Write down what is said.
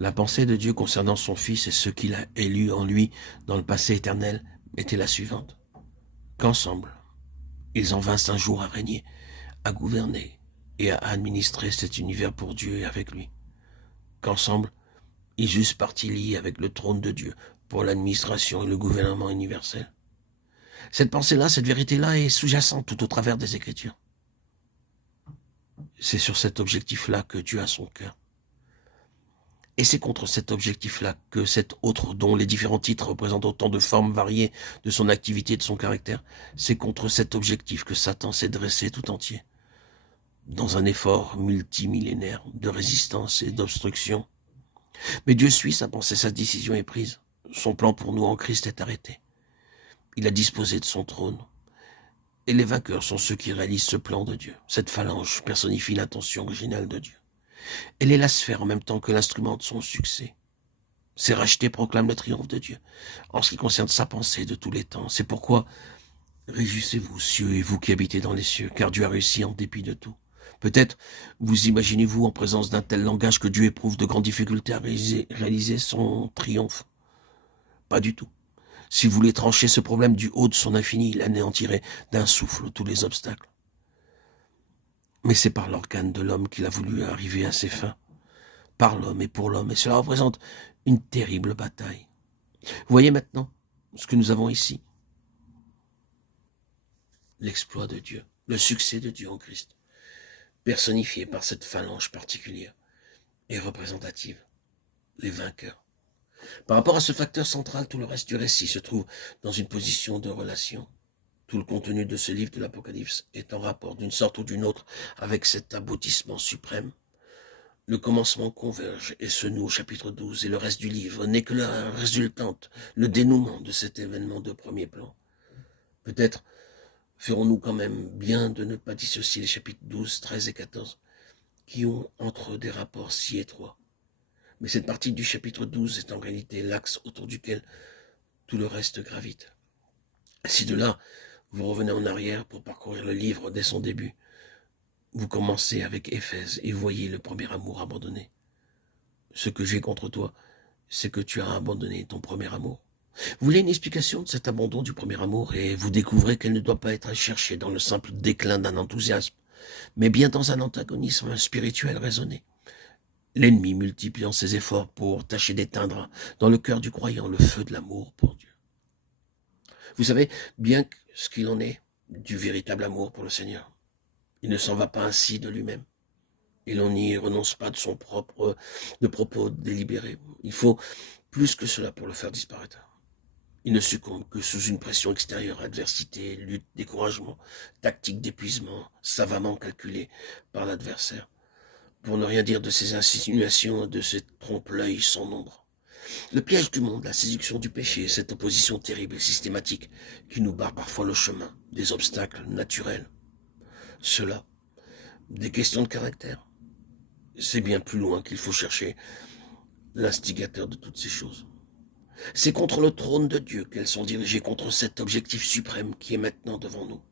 La pensée de Dieu concernant son Fils et ce qu'il a élu en lui dans le passé éternel était la suivante. Qu'ensemble, ils en vinssent un jour à régner, à gouverner et à administrer cet univers pour Dieu et avec lui. Qu'ensemble, ils eussent partie liée avec le trône de Dieu pour l'administration et le gouvernement universel. Cette pensée-là, cette vérité-là est sous-jacente tout au travers des Écritures. C'est sur cet objectif-là que Dieu a son cœur. Et c'est contre cet objectif-là que cet autre, dont les différents titres représentent autant de formes variées de son activité et de son caractère, c'est contre cet objectif que Satan s'est dressé tout entier, dans un effort multimillénaire de résistance et d'obstruction. Mais Dieu suit sa pensée, sa décision est prise. Son plan pour nous en Christ est arrêté. Il a disposé de son trône. Et les vainqueurs sont ceux qui réalisent ce plan de Dieu. Cette phalange personnifie l'intention originale de Dieu. Elle est la sphère en même temps que l'instrument de son succès. Ces rachetés proclament le triomphe de Dieu en ce qui concerne sa pensée de tous les temps. C'est pourquoi réjouissez-vous, cieux, et vous qui habitez dans les cieux, car Dieu a réussi en dépit de tout. Peut-être vous imaginez-vous en présence d'un tel langage que Dieu éprouve de grandes difficultés à réaliser son triomphe. Pas du tout. Si vous voulez trancher ce problème du haut de son infini, il anéantirait d'un souffle tous les obstacles. Mais c'est par l'organe de l'homme qu'il a voulu arriver à ses fins. Par l'homme et pour l'homme. Et cela représente une terrible bataille. Vous voyez maintenant ce que nous avons ici. L'exploit de Dieu, le succès de Dieu en Christ, personnifié par cette phalange particulière et représentative, les vainqueurs. Par rapport à ce facteur central, tout le reste du récit se trouve dans une position de relation. Tout le contenu de ce livre de l'Apocalypse est en rapport d'une sorte ou d'une autre avec cet aboutissement suprême. Le commencement converge et se noue au chapitre 12 et le reste du livre n'est que la résultante, le dénouement de cet événement de premier plan. Peut-être ferons-nous quand même bien de ne pas dissocier les chapitres 12, 13 et 14 qui ont entre eux des rapports si étroits. Mais cette partie du chapitre 12 est en réalité l'axe autour duquel tout le reste gravite. Si de là, vous revenez en arrière pour parcourir le livre dès son début, vous commencez avec Éphèse et voyez le premier amour abandonné. Ce que j'ai contre toi, c'est que tu as abandonné ton premier amour. Vous voulez une explication de cet abandon du premier amour et vous découvrez qu'elle ne doit pas être cherchée dans le simple déclin d'un enthousiasme, mais bien dans un antagonisme spirituel raisonné. L'ennemi multipliant ses efforts pour tâcher d'éteindre dans le cœur du croyant le feu de l'amour pour Dieu. Vous savez bien ce qu'il en est du véritable amour pour le Seigneur. Il ne s'en va pas ainsi de lui-même. Et l'on n'y renonce pas de propos délibérés. Il faut plus que cela pour le faire disparaître. Il ne succombe que sous une pression extérieure, adversité, lutte, découragement, tactique d'épuisement, savamment calculée par l'adversaire. Pour ne rien dire de ces insinuations, de ces trompe-l'œil sans nombre. Le piège du monde, la séduction du péché, cette opposition terrible et systématique qui nous barre parfois le chemin, des obstacles naturels. Cela, des questions de caractère. C'est bien plus loin qu'il faut chercher l'instigateur de toutes ces choses. C'est contre le trône de Dieu qu'elles sont dirigées, contre cet objectif suprême qui est maintenant devant nous.